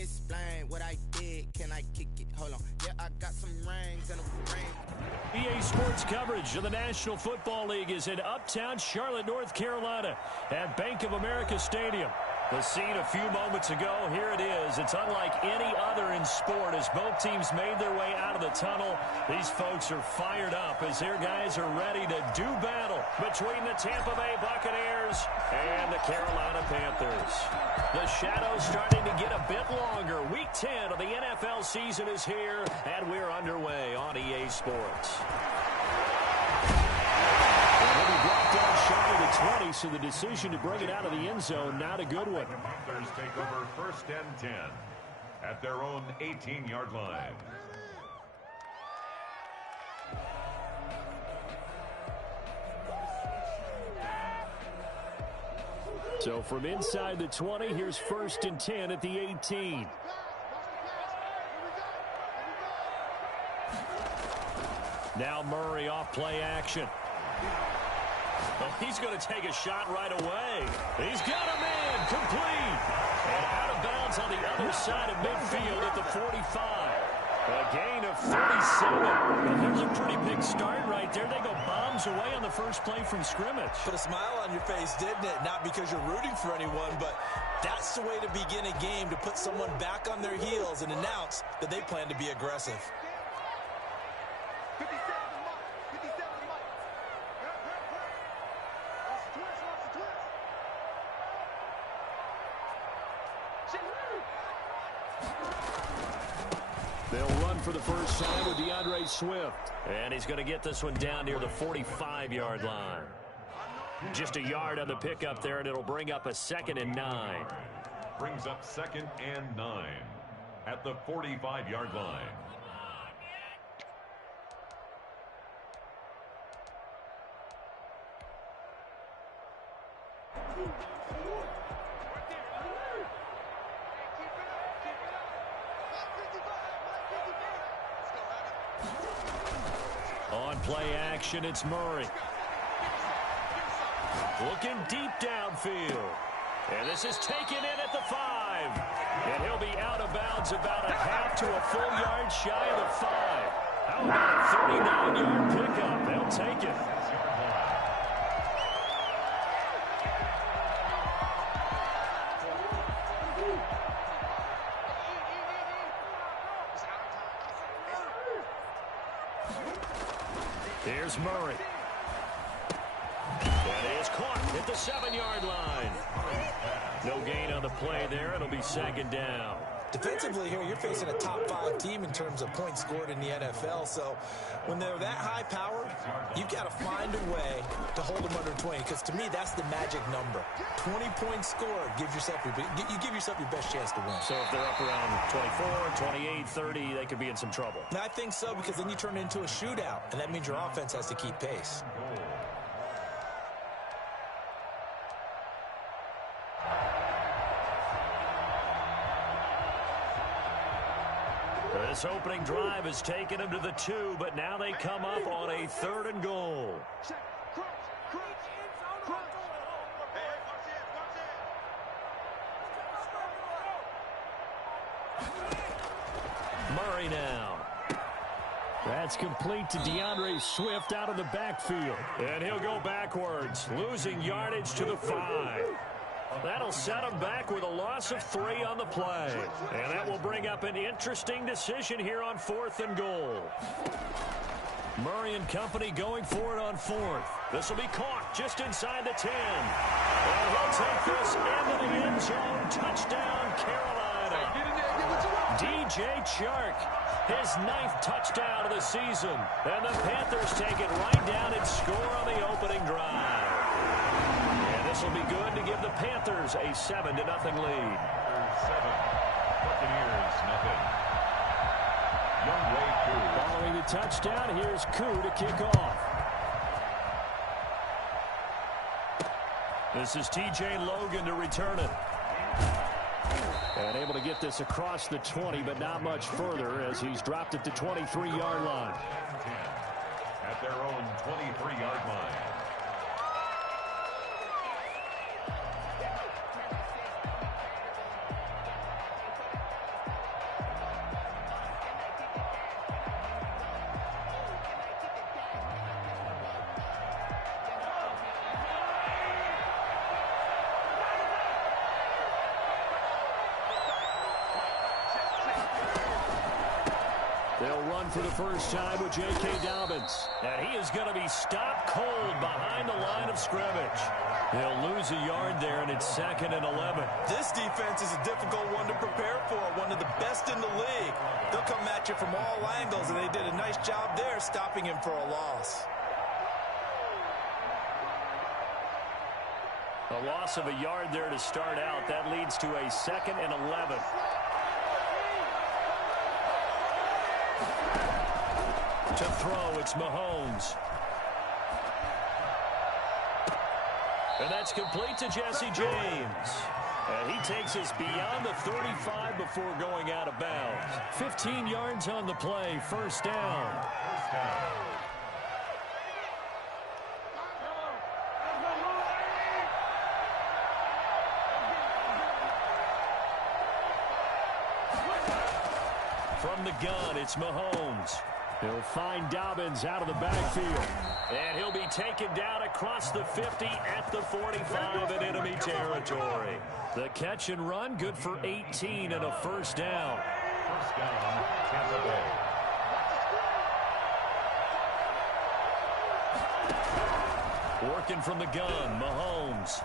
me explain what I did. Can I kick it? Hold on. Yeah, I got some rings and a ring. EA Sports coverage of the National Football League is in uptown Charlotte, North Carolina at Bank of America Stadium. The scene a few moments ago, here it is. It's unlike any other in sport as both teams made their way out of the tunnel. These folks are fired up as their guys are ready to do battle between the Tampa Bay Buccaneers and the Carolina Panthers. The shadows starting to get a bit longer. Week 10 of the NFL season is here, and we're underway on EA Sports. Brought down shy of the 20, so the decision to bring it out of the end zone, not a good one. The Panthers take over 1st and 10 at their own 18-yard line. So from inside the 20, here's 1st and 10 at the 18. Now Murray off play action. Well, he's going to take a shot right away. He's got a man complete. And out of bounds on the other side of midfield at the 45. A gain of 37. And there's a pretty big start right there. They go bombs away on the first play from scrimmage. Put a smile on your face, didn't it? Not because you're rooting for anyone, but that's the way to begin a game, to put someone back on their heels and announce that they plan to be aggressive. They'll run for the first time with DeAndre Swift. And he's going to get this one down near the 45-yard line. Just a yard on the pickup there, and it'll bring up a 2nd and 9. Brings up 2nd and 9 at the 45-yard line. On play action, it's Murray. Looking deep downfield. And this is taken in at the 5. And he'll be out of bounds about a half to a full yard shy of the 5. How about a 39-yard pickup? They'll take it. Here's Murray. And he is caught at the 7-yard line. No gain on the play there. It'll be 2nd down. Defensively here, you're facing a top-5 team in terms of points scored in the NFL. So when they're that high-powered, you've got to find a way to hold them under 20. Because to me, that's the magic number. 20 points scored gives yourself you give yourself your best chance to win. So if they're up around 24, 28, 30, they could be in some trouble. And I think so, because then you turn it into a shootout, and that means your offense has to keep pace. This opening drive has taken them to the 2, but now they come up on a 3rd and goal. Murray now. That's complete to DeAndre Swift out of the backfield. And he'll go backwards, losing yardage to the 5. That'll set him back with a loss of 3 on the play. And that will bring up an interesting decision here on 4th and goal. Murray and company going for it on 4th. This will be caught just inside the 10. And he'll take this into the end zone. Touchdown, Carolina. DJ Chark, his 9th touchdown of the season. And the Panthers take it right down and score on the opening drive. And this will be good to give the Panthers a 7-0 lead. 7, Buccaneers 0. Youngway Koo. Following the touchdown, here's Koo to kick off. This is T.J. Logan to return it. And able to get this across the 20, but not much further as he's dropped at the 23-yard line. At their own 23-yard line. They'll run for the first time with J.K. Dobbins. And he is going to be stopped cold behind the line of scrimmage. They'll lose a yard there, and it's 2nd and 11. This defense is a difficult one to prepare for, one of the best in the league. They'll come at you from all angles, and they did a nice job there stopping him for a loss. A loss of a yard there to start out. That leads to a 2nd and 11. To throw, it's Mahomes. And that's complete to Jesse James. And he takes us beyond the 35 before going out of bounds. 15 yards on the play, first down. From the gun, it's Mahomes. He'll find Dobbins out of the backfield. And he'll be taken down across the 50 at the 45 in enemy territory. The catch and run, good for 18 and a first down. First down, Tampa Bay. Working from the gun, Mahomes.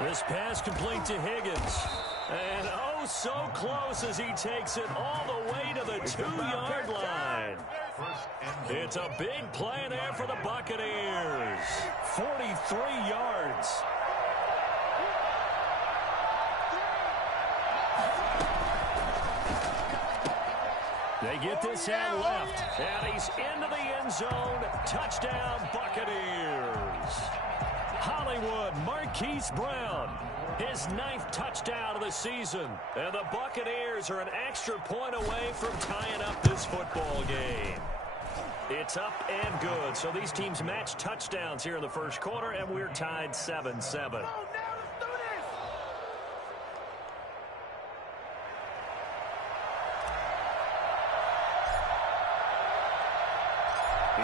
This pass complete to Higgins. And oh, so close as he takes it all the way to the 2-yard line. It's a big play there for the Buccaneers. 43 yards. They get this out left, and he's into the end zone. Touchdown, Buccaneers. Hollywood, Marquise Brown, his 9th touchdown of the season. And the Buccaneers are an extra point away from tying up this football game. It's up and good. So these teams match touchdowns here in the first quarter, and we're tied 7-7.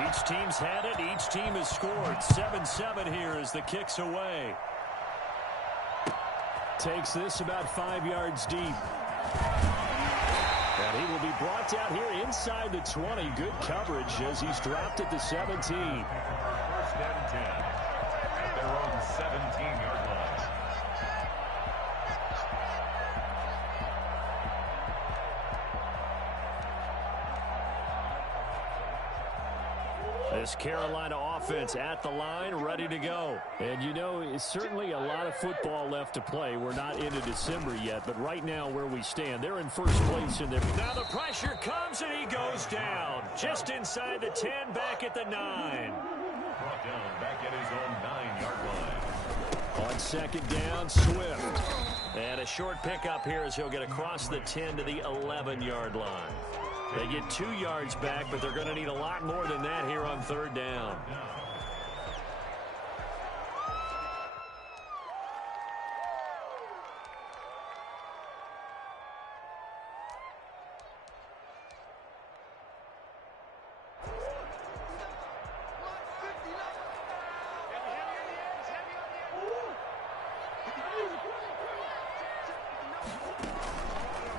Each team's had it. Each team has scored. 7-7 here as the kick's away. Takes this about 5 yards deep. And he will be brought down here inside the 20. Good coverage as he's dropped at the 17. First and 10 at their own 17-yard line. This Carolina offense at the line, ready to go. And, you know, it's certainly a lot of football left to play. We're not into December yet, but right now where we stand, they're in first place in there. Now the pressure comes, and he goes down. Just inside the 10, back at the 9. Brought down back at his own 9-yard line. On second down, Swift. And a short pickup here as he'll get across the 10 to the 11-yard line. They get 2 yards back, but they're going to need a lot more than that here on third down.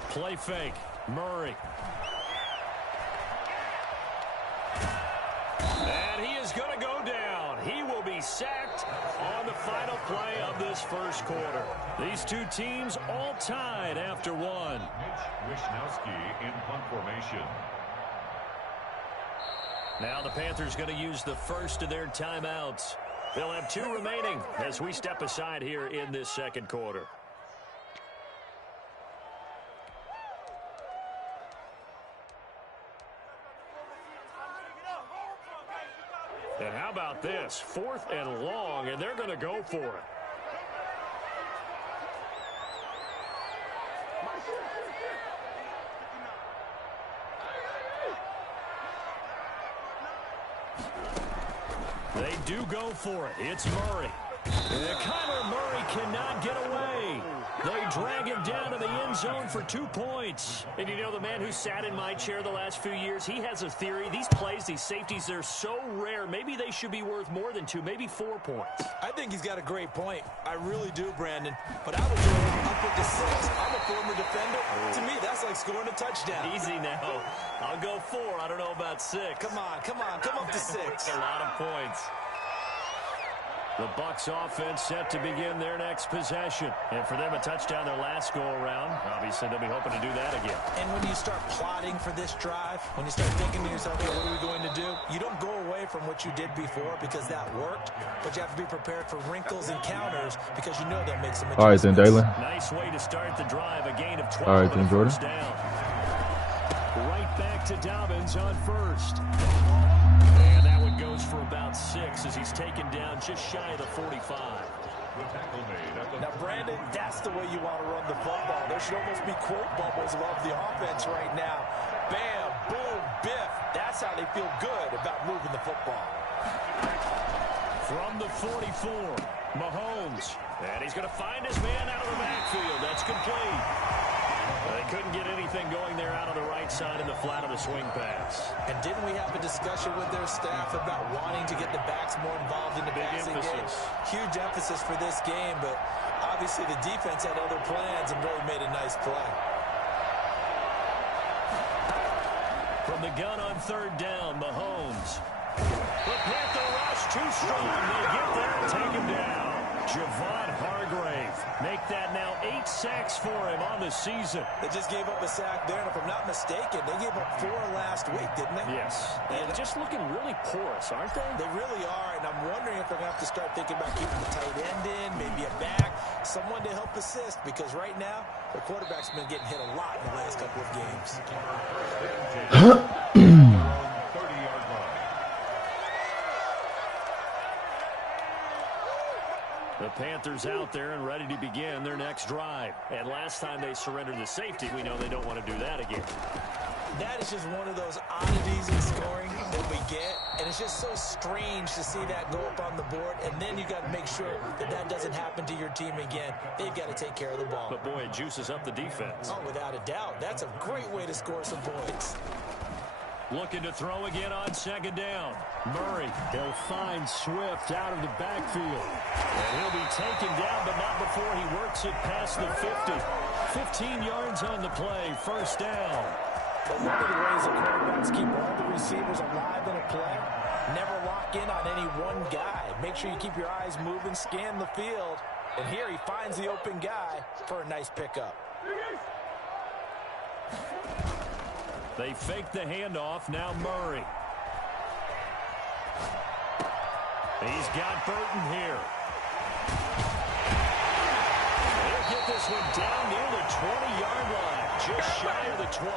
Play fake. Murray. And he is going to go down. He will be sacked on the final play of this first quarter. These two teams all tied after one. Mitch Wishnowsky in punt formation. Now the Panthers going to use the first of their timeouts. They'll have 2 remaining as we step aside here in this second quarter. And how about this? 4th and long, and they're going to go for it. They do go for it. It's Murray. And Kyler Murray cannot get away. They drag him down to the end zone for 2 points. And you know, the man who sat in my chair the last few years, he has a theory. These plays, these safeties, they're so rare. Maybe they should be worth more than 2, maybe 4 points. I think he's got a great point. I really do, Brandon. But I would go up with the 6. I'm a former defender, to me, that's like scoring a touchdown. Easy now. I'll go 4. I don't know about 6. Come on. Come up to 6. A lot of points. The Bucs offense set to begin their next possession. And for them, a touchdown their last go-around. Obviously, they'll be hoping to do that again. And when you start plotting for this drive, when you start thinking to yourself, okay, what are we going to do? You don't go away from what you did before because that worked. But you have to be prepared for wrinkles and counters because you know they'll make some adjustments. All right, then, Dalen. Nice way to start the drive. A gain of 12. All right, then, Jordan. Down. Right back to Dobbins on first. Goes for about 6 as he's taken down just shy of the 45. Now, Brandon, that's the way you want to run the football. There should almost be quote bubbles above the offense right now. Bam, boom, biff. That's how they feel good about moving the football. From the 44, Mahomes. And he's going to find his man out of the backfield. That's complete. They couldn't get anything going there out on the right side in the flat of the swing pass. And didn't we have a discussion with their staff about wanting to get the backs more involved in the passing game? Huge emphasis for this game, but obviously the defense had other plans and really made a nice play. From the gun on third down, Mahomes. The Panther rush too strong. They get there and take him down. Javon Hargrave. Make that now 8 sacks for him on the season. They just gave up a sack there, and if I'm not mistaken, they gave up 4 last week, didn't they? Yes. And just looking really porous, aren't they? They really are, and I'm wondering if they're going to have to start thinking about keeping the tight end in, maybe a back, someone to help assist, because right now, the quarterback's been getting hit a lot in the last couple of games. The Panthers out there and ready to begin their next drive. And last time they surrendered the safety, we know they don't want to do that again. That is just one of those oddities in scoring that we get. And it's just so strange to see that go up on the board. And then you got to make sure that that doesn't happen to your team again. They've got to take care of the ball. But, boy, it juices up the defense. Oh, without a doubt. That's a great way to score some points. Looking to throw again on second down. Murray, he'll find Swift out of the backfield. And he'll be taken down, but not before he works it past the 50. 15 yards on the play, first down. But one of the ways the quarterbacks keep all the receivers alive in a play, never lock in on any one guy. Make sure you keep your eyes moving, scan the field. And here he finds the open guy for a nice pickup. They fake the handoff. Now Murray. He's got Burton here. They'll get this one down near the 20-yard line. Just shy of the 20.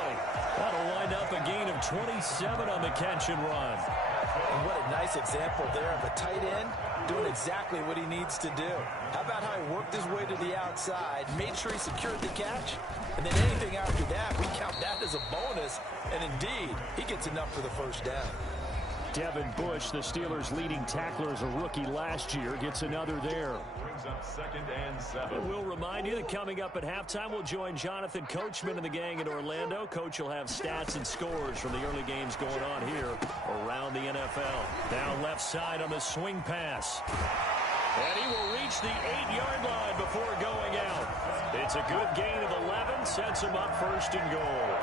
That'll wind up a gain of 27 on the catch and run. And what a nice example there of a tight end doing exactly what he needs to do. How about how he worked his way to the outside, made sure he secured the catch, and then anything after that, we count that as a bonus. And indeed, he gets enough for the first down. Devin Bush, the Steelers' leading tackler as a rookie last year, gets another there. Brings up 2nd and 7. And we'll remind you that coming up at halftime, we'll join Jonathan Coachman and the gang in Orlando. Coach will have stats and scores from the early games going on here around the NFL. Now left side on the swing pass. And he will reach the 8-yard line before going out. It's a good gain of 11, sets him up first and goal.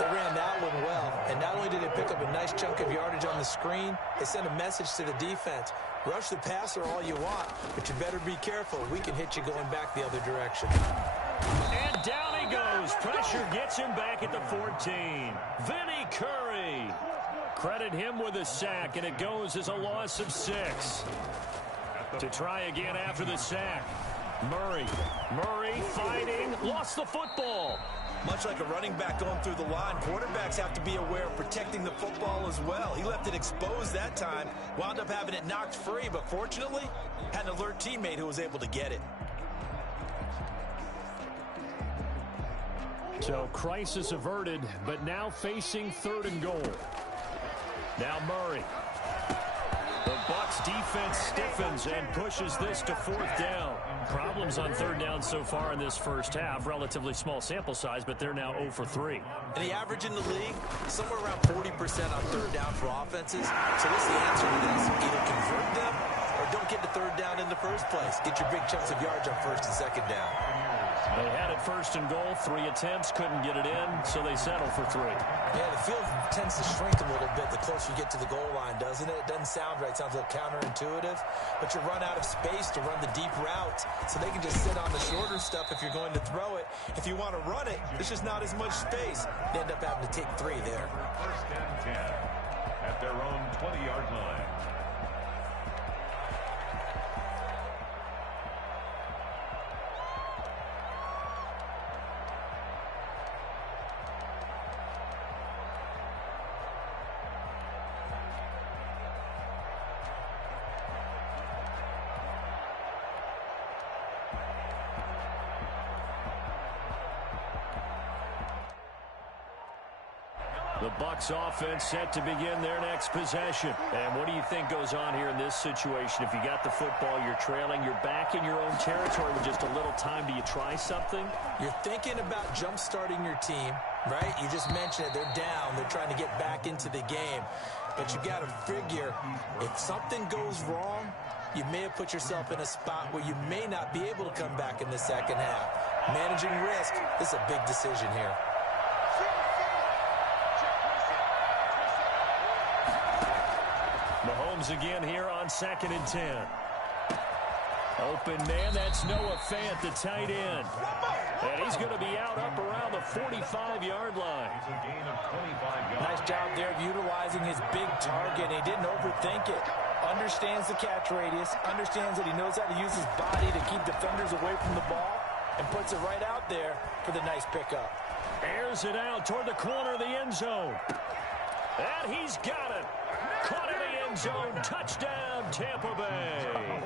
They ran that one well, and not only did they pick up a nice chunk of yardage on the screen, they sent a message to the defense. Rush the passer all you want, but you better be careful. We can hit you going back the other direction. And down he goes. Pressure gets him back at the 14. Vinny Curry. Credit him with a sack, and it goes as a loss of 6. To try again after the sack. Murray fighting, lost the football. Much like a running back going through the line, quarterbacks have to be aware of protecting the football as well. He left it exposed that time, wound up having it knocked free, but fortunately, had an alert teammate who was able to get it. So crisis averted, but now facing 3rd and goal. Now Murray. The Bucs defense stiffens and pushes this to 4th down. Problems on 3rd down so far in this first half. Relatively small sample size, but they're now 0 for 3. And the average in the league, somewhere around 40% on 3rd down for offenses. So what's the answer to this? Either convert them or don't get to 3rd down in the first place. Get your big chunks of yards on 1st and 2nd down. They had it first and goal, 3 attempts, couldn't get it in, so they settle for 3. Yeah, the field tends to shrink a little bit the closer you get to the goal line, doesn't it? It doesn't sound right. It sounds a little counterintuitive, but you run out of space to run the deep route, so they can just sit on the shorter stuff if you're going to throw it. If you want to run it, there's just not as much space. They end up having to take 3 there. First and 10 at their own 20-yard line. The Bucs offense set to begin their next possession. And what do you think goes on here in this situation? If you got the football, you're trailing, you're back in your own territory with just a little time. Do you try something? You're thinking about jump-starting your team, right? You just mentioned it. They're down. They're trying to get back into the game. But you got to figure, if something goes wrong, you may have put yourself in a spot where you may not be able to come back in the second half. Managing risk, this is a big decision here. Mahomes again here on 2nd and 10. Open man, that's Noah Fant, the tight end. And he's going to be out up around the 45-yard line. Nice job there of utilizing his big target. He didn't overthink it. Understands the catch radius, understands that he knows how to use his body to keep defenders away from the ball, and puts it right out there for the nice pickup. Airs it out toward the corner of the end zone. And he's got it. Caught in the end zone. Touchdown, Tampa Bay.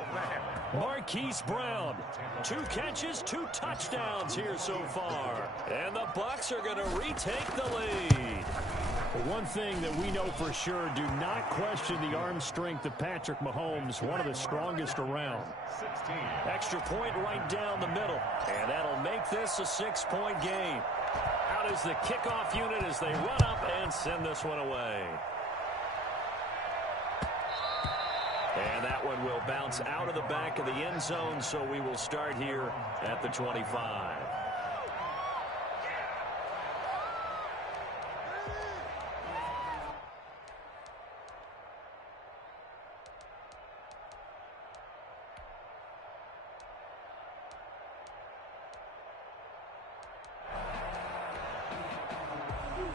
Marquise Brown. 2 catches, 2 touchdowns here so far. And the Bucs are going to retake the lead. One thing that we know for sure, do not question the arm strength of Patrick Mahomes, one of the strongest around. Extra point right down the middle. And that'll make this a 6-point game. Out is the kickoff unit as they run up and send this one away. And that one will bounce out of the back of the end zone, so we will start here at the 25.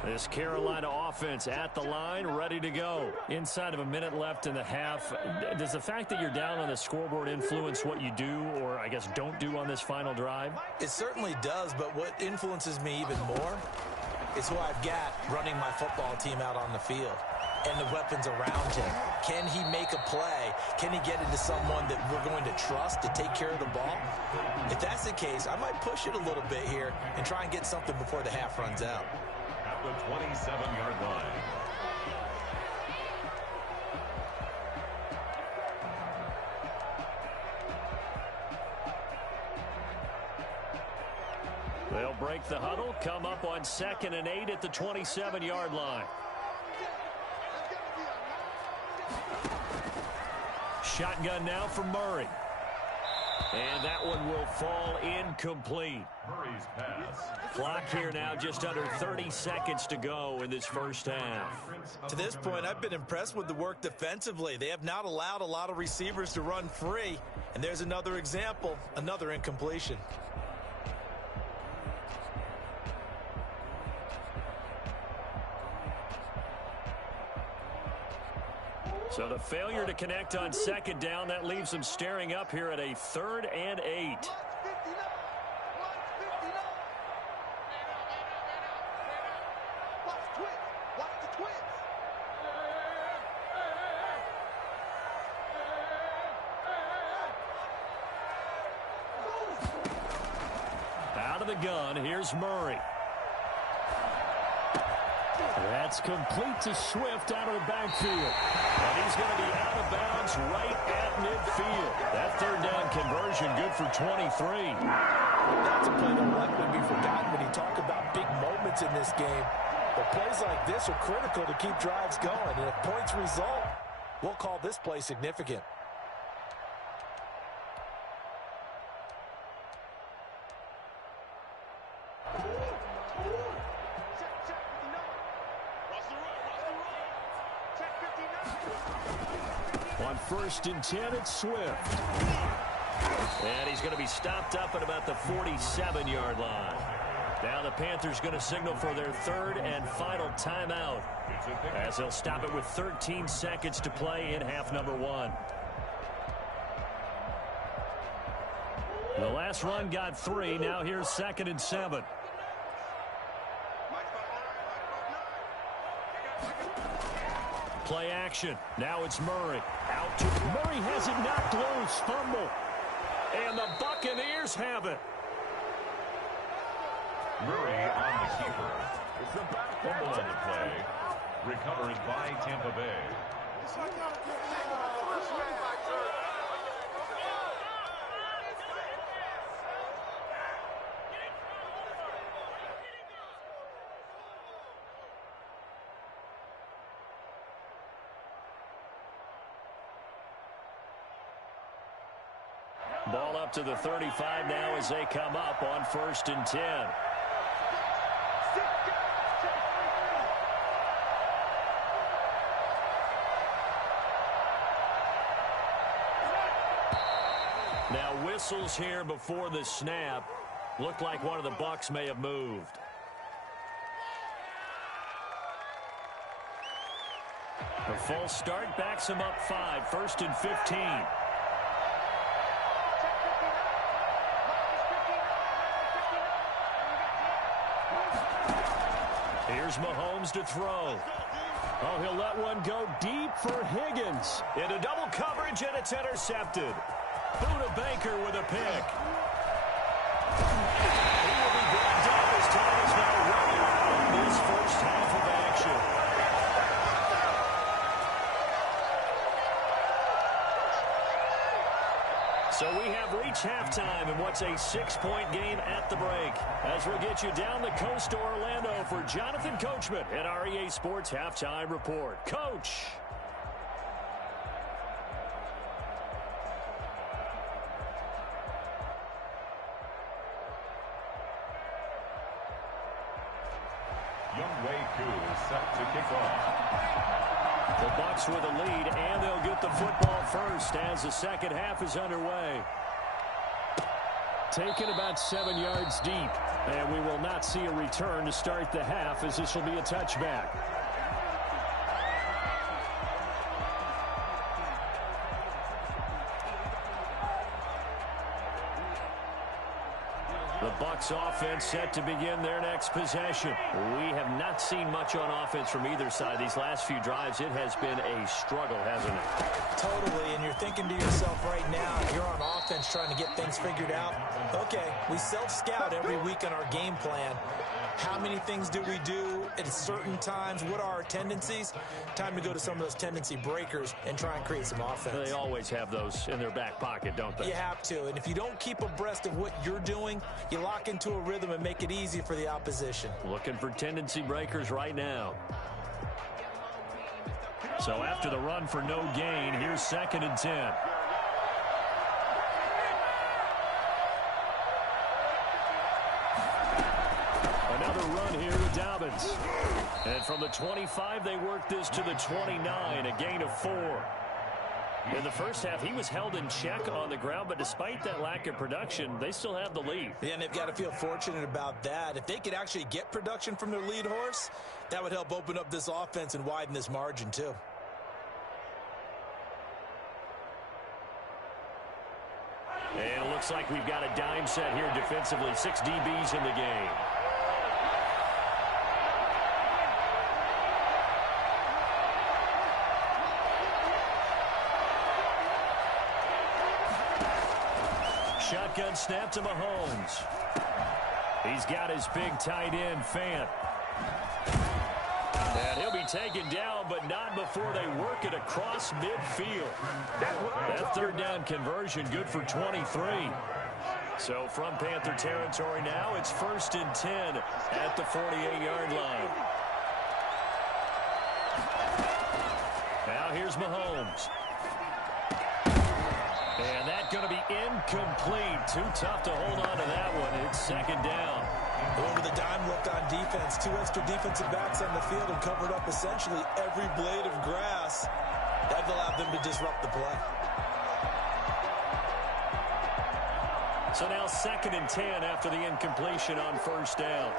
This Carolina offense at the line, ready to go. Inside of a minute left in the half, does the fact that you're down on the scoreboard influence what you do, or I guess don't do on this final drive? It certainly does, but what influences me even more is who I've got running my football team out on the field and the weapons around him. Can he make a play? Can he get into someone that we're going to trust to take care of the ball? If that's the case, I might push it a little bit here and try and get something before the half runs out. The 27-yard line. They'll break the huddle, come up on 2nd and 8 at the 27-yard line. Shotgun now for Murray. And that one will fall incomplete. Murray's pass. Clock here now, just under 30 seconds to go in this first half. To this point, I've been impressed with the work defensively. They have not allowed a lot of receivers to run free. And there's another example, another incompletion. So the failure to connect on 2nd down, that leaves them staring up here at a 3rd and 8. Out of the gun, here's Murray. That's complete to Swift out of the backfield. And he's going to be out of bounds right at midfield. That 3rd down conversion good for 23. That's a play that will likely be forgotten when you talk about big moments in this game. But plays like this are critical to keep drives going. And if points result, we'll call this play significant. On 1st and 10, it's Swift. And he's going to be stopped up at about the 47-yard line. Now the Panthers going to signal for their 3rd and final timeout, as they'll stop it with 13 seconds to play in half number 1. The last run got 3. Now here's 2nd and 7. Play action. Now it's Murray. Out to Murray, has it knocked loose. Fumble. And the Buccaneers have it. Murray on the keeper. Fumble on the play. Recovered by Tampa Bay. Ball up to the 35 now as they come up on 1st and 10. Now whistles here before the snap. Looked like one of the Bucs may have moved. A false start backs him up 5. 1st and 15. Here's Mahomes to throw. Oh, he'll let one go deep for Higgins. Into double coverage, and it's intercepted. Buda Baker with a pick. He will be brought down as time is now running out in this first half of action. So we have reached halftime in what's a 6-point game at the break. As we'll get you down the coast to Orlando for Jonathan Coachman at our EA Sports Halftime Report. Coach. Younghoe Koo is set to kick off. The Bucs with a lead, and they'll get the football first as the second half is underway. Taken about 7 yards deep, and we will not see a return to start the half, as this will be a touchback. The Bucs offense set to begin their next possession. We have not seen much on offense from either side. These last few drives, it has been a struggle, hasn't it? Totally, and you're thinking to yourself right now, you're on offense trying to get things figured out. Okay, we self-scout every week on our game plan. How many things do we do at certain times? What are our tendencies? Time to go to some of those tendency breakers and try and create some offense. They always have those in their back pocket, don't they? You have to, and if you don't keep abreast of what you're doing, you lock into a rhythm and make it easy for the opposition. Looking for tendency breakers right now. So after the run for no gain, here's 2nd and 10. Another run here to Dobbins. And from the 25, they work this to the 29, a gain of 4. In the first half, he was held in check on the ground, but despite that lack of production, they still have the lead. Yeah, and they've got to feel fortunate about that. If they could actually get production from their lead horse, that would help open up this offense and widen this margin, too. And it looks like we've got a dime set here defensively. 6 DBs in the game. Shotgun snap to Mahomes. He's got his big tight end, Fant. And he'll be taken down, but not before they work it across midfield. That third down conversion good for 23. So from Panther territory now, it's 1st and 10 at the 48-yard line. Now here's Mahomes. And that's going to be incomplete. Too tough to hold on to that one. It's 2nd down. Over the dime look on defense. 2 extra defensive backs on the field and covered up essentially every blade of grass. That allowed them to disrupt the play. So now 2nd and 10 after the incompletion on 1st down.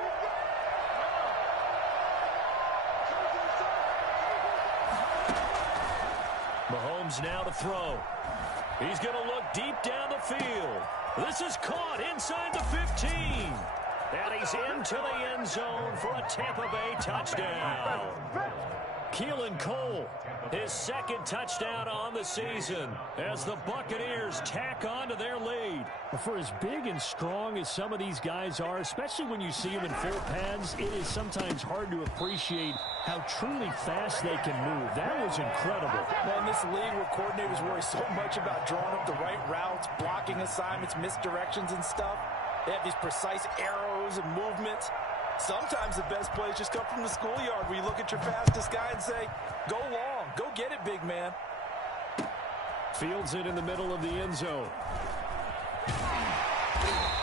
Mahomes now to throw. He's going to look deep down the field. This is caught inside the 15. And he's into the end zone for a Tampa Bay touchdown. Keelan Cole, his 2nd touchdown on the season as the Buccaneers tack on to their lead. For as big and strong as some of these guys are, especially when you see them in full pads, it is sometimes hard to appreciate how truly fast they can move. That was incredible. Man, this league where coordinators worry so much about drawing up the right routes, blocking assignments, misdirections and stuff. They have these precise arrows and movements. Sometimes the best plays just come from the schoolyard where you look at your fastest guy and say, go long, go get it, big man. Fields it in the middle of the end zone.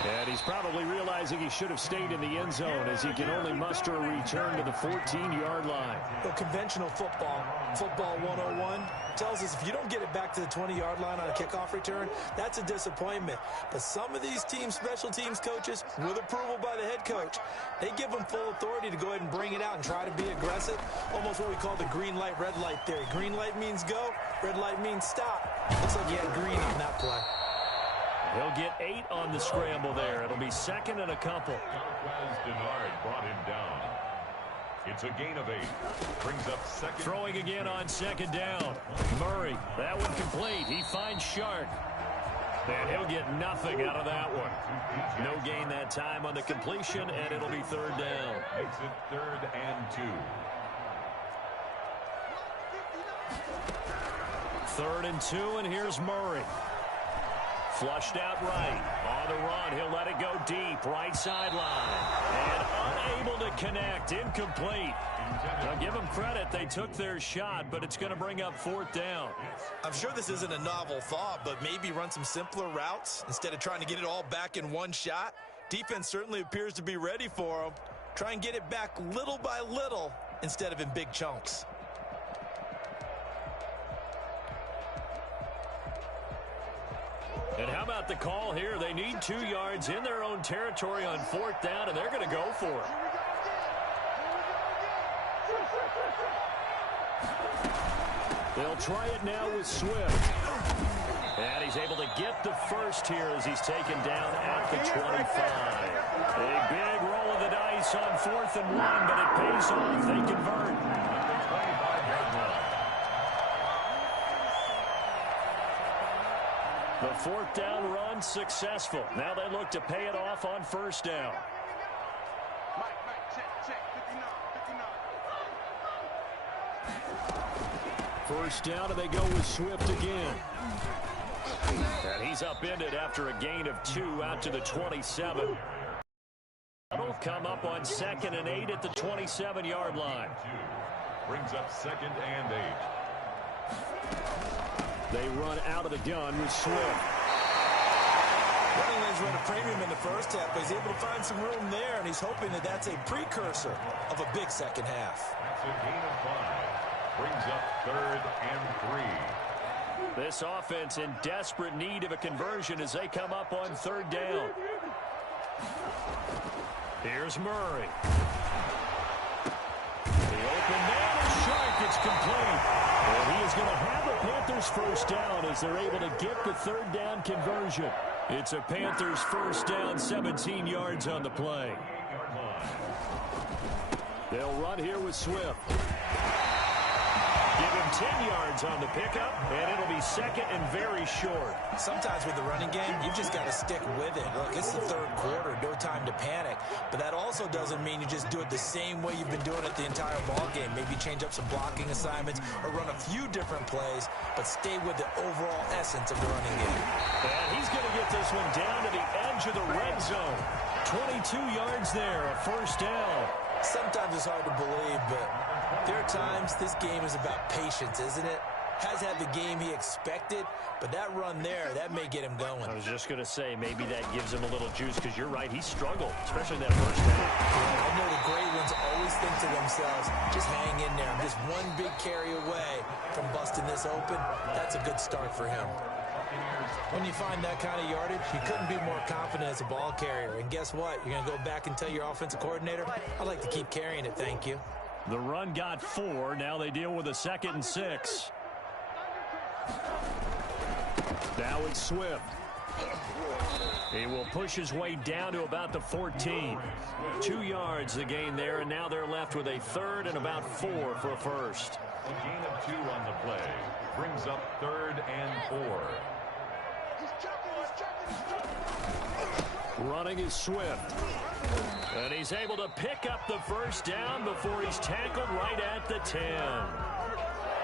And he's probably realizing he should have stayed in the end zone as he can only muster a return to the 14-yard line. Well, conventional football 101, tells us if you don't get it back to the 20-yard line on a kickoff return, that's a disappointment. But some of these teams, special teams coaches, with approval by the head coach, they give them full authority to go ahead and bring it out and try to be aggressive. Almost what we call the green light, red light theory. Green light means go, red light means stop. Looks like he had green on that play. He'll get 8 on the scramble there. It'll be 2nd and a couple. Denard brought him down. It's a gain of 8. Brings up 2nd. Throwing again on 2nd down. Murray, that one complete. He finds Shark. And he'll get nothing out of that one. No gain that time on the completion, and it'll be 3rd down. Makes it 3rd and 2. 3rd and 2, and here's Murray. Flushed out right. On the run, he'll let it go deep. Right sideline. And unable to connect. Incomplete. Now, give them credit. They took their shot, but it's going to bring up 4th down. I'm sure this isn't a novel thought, but maybe run some simpler routes instead of trying to get it all back in one shot. Defense certainly appears to be ready for them. Try and get it back little by little instead of in big chunks. And how about the call here? They need 2 yards in their own territory on 4th down, and they're going to go for it. They'll try it now with Swift. And he's able to get the first here as he's taken down at the 25. A big roll of the dice on 4th and 1, but it pays off. They convert. The 4th down run successful. Now they look to pay it off on 1st down. First down, and they go with Swift again. And he's upended after a gain of 2 out to the 27. That'll come up on 2nd and 8 at the 27-yard line. Brings up 2nd and 8. They run out of the gun with Swift. Running lanes run a premium in the first half, but he's able to find some room there, and he's hoping that that's a precursor of a big second half. That's a gain of 5. Brings up 3rd and 3. This offense in desperate need of a conversion as they come up on 3rd down. Here's Murray. The open man is Shark. It's complete. And he is going to have a Panthers first down as they're able to get the 3rd down conversion. It's a Panthers first down, 17 yards on the play. They'll run here with Swift. Give him 10 yards on the pickup, and it'll be 2nd and very short. Sometimes with the running game, you've just got to stick with it. Look, it's the 3rd quarter, no time to panic. But that also doesn't mean you just do it the same way you've been doing it the entire ball game. Maybe change up some blocking assignments or run a few different plays, but stay with the overall essence of the running game. And he's going to get this one down to the edge of the red zone. 22 yards there, a first down. Sometimes it's hard to believe, but there are times this game is about patience, isn't it? has had the game he expected, but that run there, that may get him going. I was just going to say, maybe that gives him a little juice, because you're right, he struggled, especially in that first half. Yeah, I know the great ones always think to themselves, just hang in there. I'm just one big carry away from busting this open. That's a good start for him. When you find that kind of yardage, you couldn't be more confident as a ball carrier. And guess what? You're going to go back and tell your offensive coordinator, I'd like to keep carrying it, thank you. The run got 4. Now they deal with a 2nd and 6. Now it's Swift. He will push his way down to about the 14. 2 yards the gain there, and now they're left with a 3rd and about 4 for a first. A gain of 2 on the play brings up 3rd and 4. Running is Swift. And he's able to pick up the first down before he's tackled right at the 10.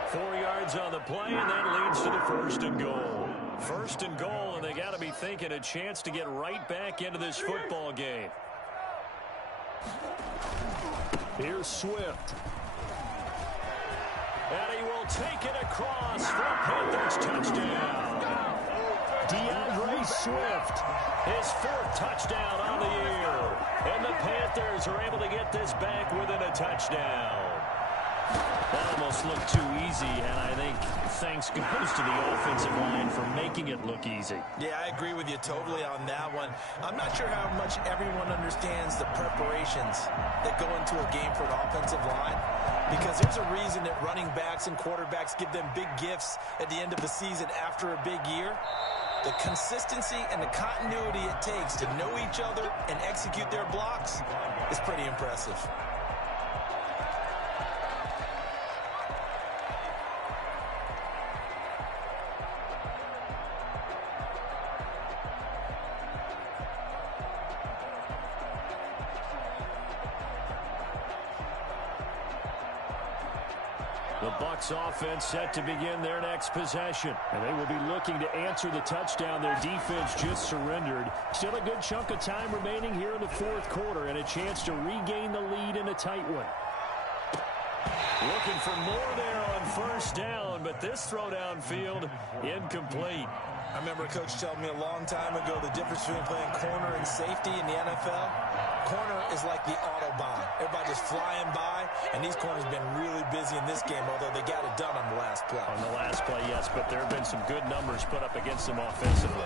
4 yards on the play, and that leads to the 1st and goal. 1st and goal, and they got to be thinking a chance to get right back into this football game. Here's Swift. And he will take it across for a Panthers touchdown. DeAndre Swift, his 4th touchdown on the year. And the Panthers are able to get this back within a touchdown. That almost looked too easy, and I think thanks goes to the offensive line for making it look easy. Yeah, I agree with you totally on that one. I'm not sure how much everyone understands the preparations that go into a game for an offensive line, because there's a reason that running backs and quarterbacks give them big gifts at the end of the season after a big year. The consistency and the continuity it takes to know each other and execute their blocks is pretty impressive. The Bucs offense set to begin their next possession. And they will be looking to answer the touchdown their defense just surrendered. Still a good chunk of time remaining here in the 4th quarter and a chance to regain the lead in a tight one. Looking for more there on 1st down, but this throw downfield incomplete. I remember Coach telling me a long time ago the difference between playing corner and safety in the NFL. Corner is like the Autobahn. Everybody just flying by, and these corners have been really busy in this game, although they got it done on the last play. On the last play, yes, but there have been some good numbers put up against them offensively.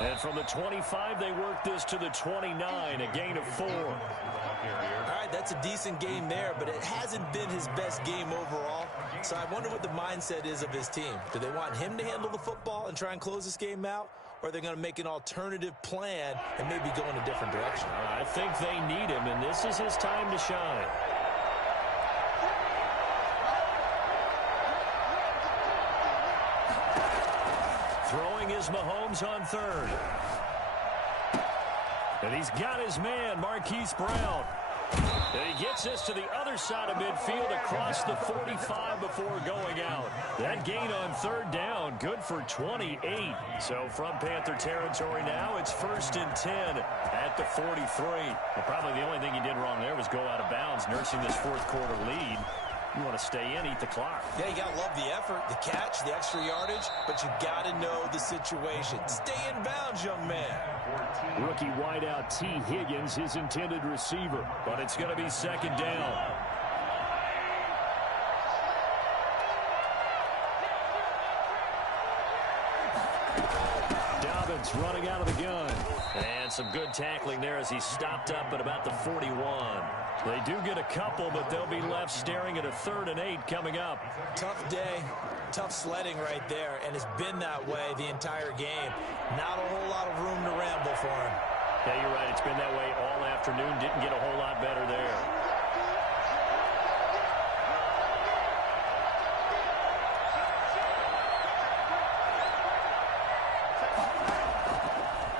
And from the 25, they work this to the 29, a gain of 4. All right, that's a decent game there, but it hasn't been his best game overall. So I wonder what the mindset is of his team. Do they want him to handle the football and try and close this game out? Or are they going to make an alternative plan and maybe go in a different direction? I think they need him, and this is his time to shine. Throwing is Mahomes on 3rd. And he's got his man, Marquise Brown. And he gets this to the other side of midfield across the 45 before going out. That gain on 3rd down, good for 28. So from Panther territory now, it's 1st and 10 at the 43. Well, probably the only thing he did wrong there was go out of bounds, nursing this 4th quarter lead. You want to stay in, eat the clock. Yeah, you got to love the effort, the catch, the extra yardage, but you got to know the situation. Stay in bounds, young man. Rookie wideout T. Higgins, his intended receiver. But it's going to be 2nd down. Dobbins running out of the gun. And some good tackling there as he stopped up at about the 41. They do get a couple, but they'll be left staring at a 3rd and 8 coming up. Tough day, tough sledding right there, and it's been that way the entire game. Not a whole lot of room to ramble for him. Yeah, you're right. It's been that way all afternoon. Didn't get a whole lot better there.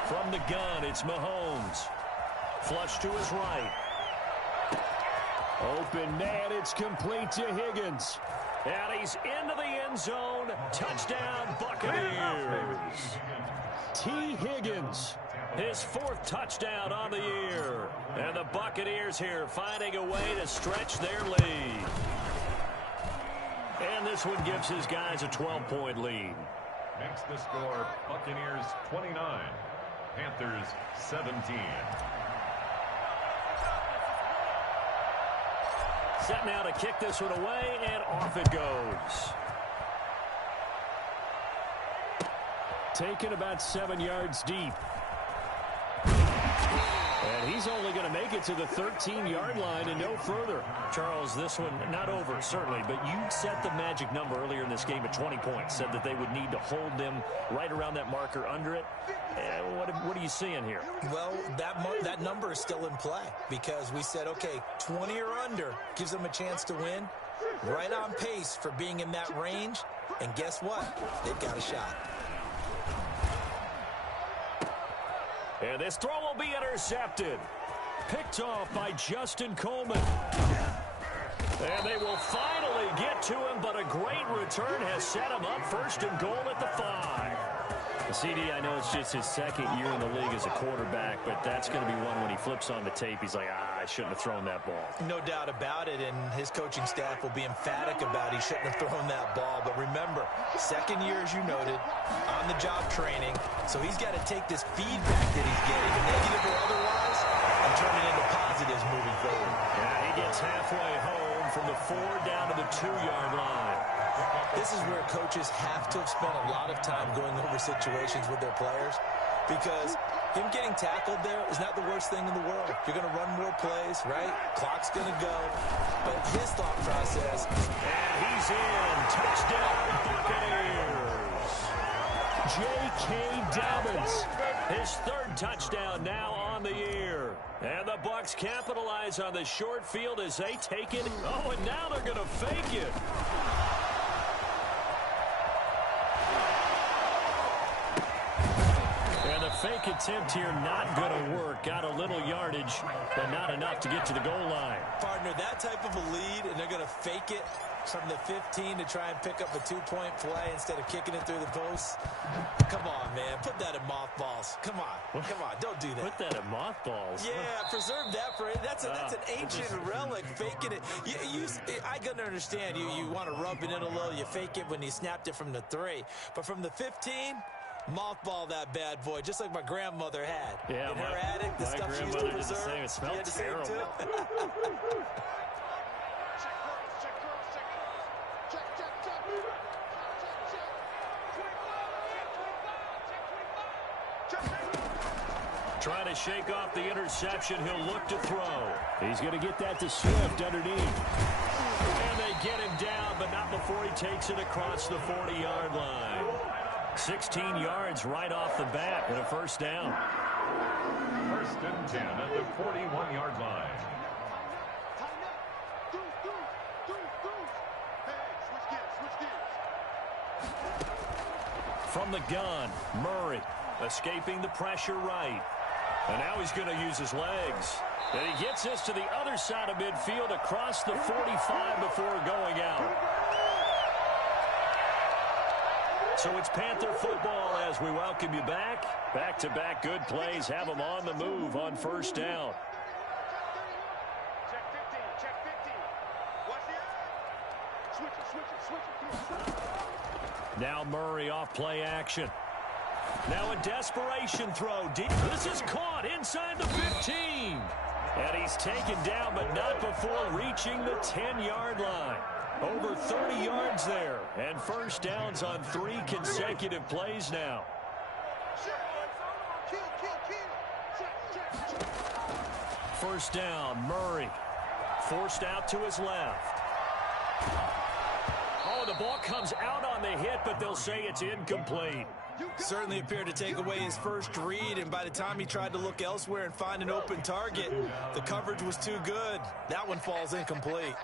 From the gun, it's Mahomes. Flush to his right. Open man, it's complete to Higgins. And he's into the end zone. Touchdown, Buccaneers. T. Higgins. His 4th touchdown on the year. And the Buccaneers here finding a way to stretch their lead. And this one gives his guys a 12-point lead. Makes the score Buccaneers 29, Panthers 17. Set now to kick this one away, and off it goes. Taken about 7 yards deep. And he's only going to make it to the 13-yard line and no further. Charles, this one not over, certainly, but you set the magic number earlier in this game at 20 points, said that they would need to hold them right around that marker under it. What are you seeing here? Well, that number is still in play because we said, okay, 20 or under gives them a chance to win. Right on pace for being in that range. And guess what? They've got a shot. And this throw will be intercepted. Picked off by Justin Coleman. And they will finally get to him, but a great return has set him up first and goal at the 5. CD, I know it's just his second year in the league as a quarterback, but that's going to be one when he flips on the tape. He's like, I shouldn't have thrown that ball. No doubt about it, and his coaching staff will be emphatic about he shouldn't have thrown that ball. But remember, second year, as you noted, on-the-job training, so he's got to take this feedback that he's getting, negative or otherwise, and turn it into positives moving forward. Yeah, he gets halfway home from the 4 down to the 2-yard line. This is where coaches have to have spent a lot of time going over situations with their players because him getting tackled there is not the worst thing in the world. You're going to run more plays, right? Clock's going to go. But his thought process. And he's in. Touchdown, Buccaneers. J.K. Dobbins. His 3rd touchdown now on the year. And the Bucs capitalize on the short field as they take it. Oh, and now they're going to fake it. Fake attempt here not going to work. Got a little yardage, but not enough to get to the goal line. Partner, that type of a lead, and they're going to fake it from the 15 to try and pick up a 2-point play instead of kicking it through the post. Come on, man. Put that in mothballs. Come on. Come on. Don't do that. Put that in mothballs? Yeah, preserve that for it. That's an ancient relic, faking it. I can understand. You want to rub it in a little. You fake it when you snapped it from the 3. But from the 15... mothball that bad boy, just like my grandmother had. Yeah, in her attic, the stuff she used to preserve. Did the same. It smelled terrible. Trying to shake off the interception. He'll look to throw. He's going to get that to Swift underneath. And they get him down, but not before he takes it across the 40-yard line. 16 yards right off the bat and a first down. 1st and 10 at the 41-yard line. From the gun, Murray escaping the pressure right. And now he's going to use his legs. And he gets this to the other side of midfield across the 45 before going out. So it's Panther football as we welcome you back. Back-to-back good plays have them on the move on first down. Check 15, check 15. Watch the switch it. Now Murray off play action. Now a desperation throw deep. This is caught inside the 15. And he's taken down, but not before reaching the 10-yard line. Over 30 yards there, and first downs on 3 consecutive plays now. First down, Murray. Forced out to his left. Oh, the ball comes out on the hit, but they'll say it's incomplete. Certainly appeared to take away his first read, and by the time he tried to look elsewhere and find an open target, the coverage was too good. That one falls incomplete.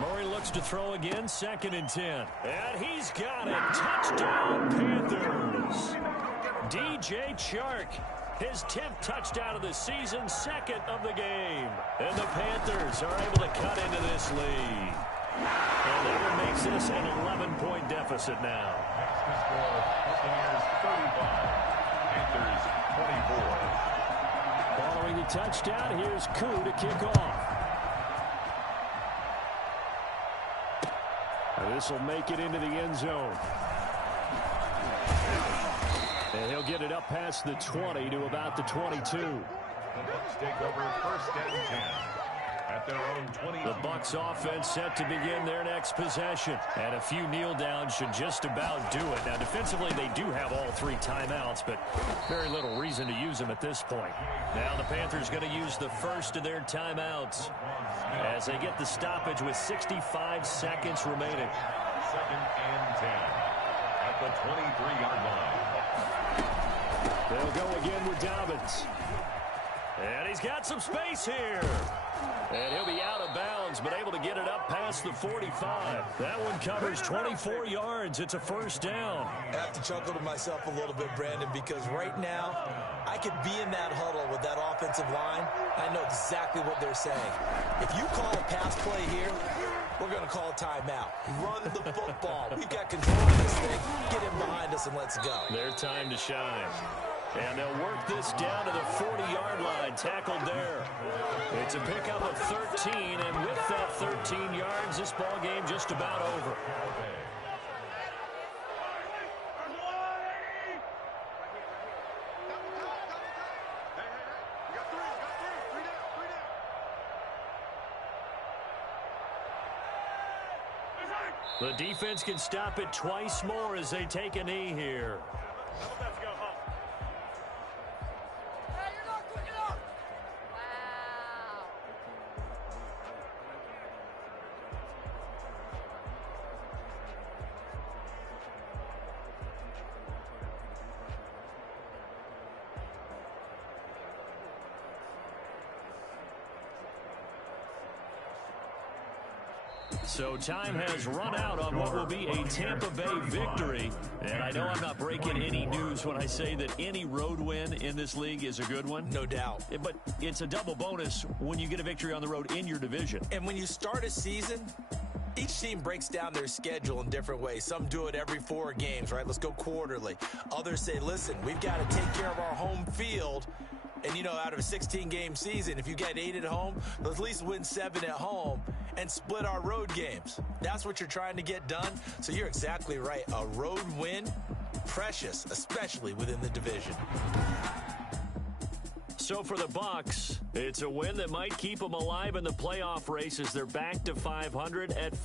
Murray looks to throw again, 2nd and 10. And he's got it. Touchdown, Panthers. DJ Chark, his 10th touchdown of the season, 2nd of the game. And the Panthers are able to cut into this lead. And that makes this an 11-point deficit now. Makes the score Buccaneers 35, Panthers 24. Following the the touchdown. Here's Koo to kick off. This will make it into the end zone. And he'll get it up past the 20 to about the 22. The Bucs take over first and 10 at their own 20. The Bucs offense set to begin their next possession. And a few kneel downs should just about do it. Now, defensively, they do have all 3 timeouts, but very little reason to use them at this point. Now the Panthers going to use the first of their timeouts as they get the stoppage with 65 seconds remaining. Second and 10 at the 23-yard line. They'll go again with Dobbins. And he's got some space here. And he'll be out of bounds, but able to get it up past the 45. That one covers 24 yards. It's a first down. I have to chuckle to myself a little bit, Brandon, because right now I could be in that huddle with that offensive line. I know exactly what they're saying. If you call a pass play here, we're going to call a timeout. Run the football. We've got control of this thing. Get him behind us and let's go. Their time to shine. And they'll work this down to the 40-yard line. Tackled there. It's a pickup of 13, and with that 13 yards, this ball game just about over. The defense can stop it twice more as they take a knee here. So time has run out on what will be a Tampa Bay victory. And I know I'm not breaking any news when I say that any road win in this league is a good one. No doubt. But it's a double bonus when you get a victory on the road in your division. And when you start a season, each team breaks down their schedule in different ways. Some do it every 4 games, right? Let's go quarterly. Others say, listen, we've got to take care of our home field. And, you know, out of a 16-game season, if you get 8 at home, let's at least win 7 at home and split our road games. That's what you're trying to get done. So you're exactly right. A road win, precious, especially within the division. So for the Bucs, it's a win that might keep them alive in the playoff race as they're back to 500 at 5.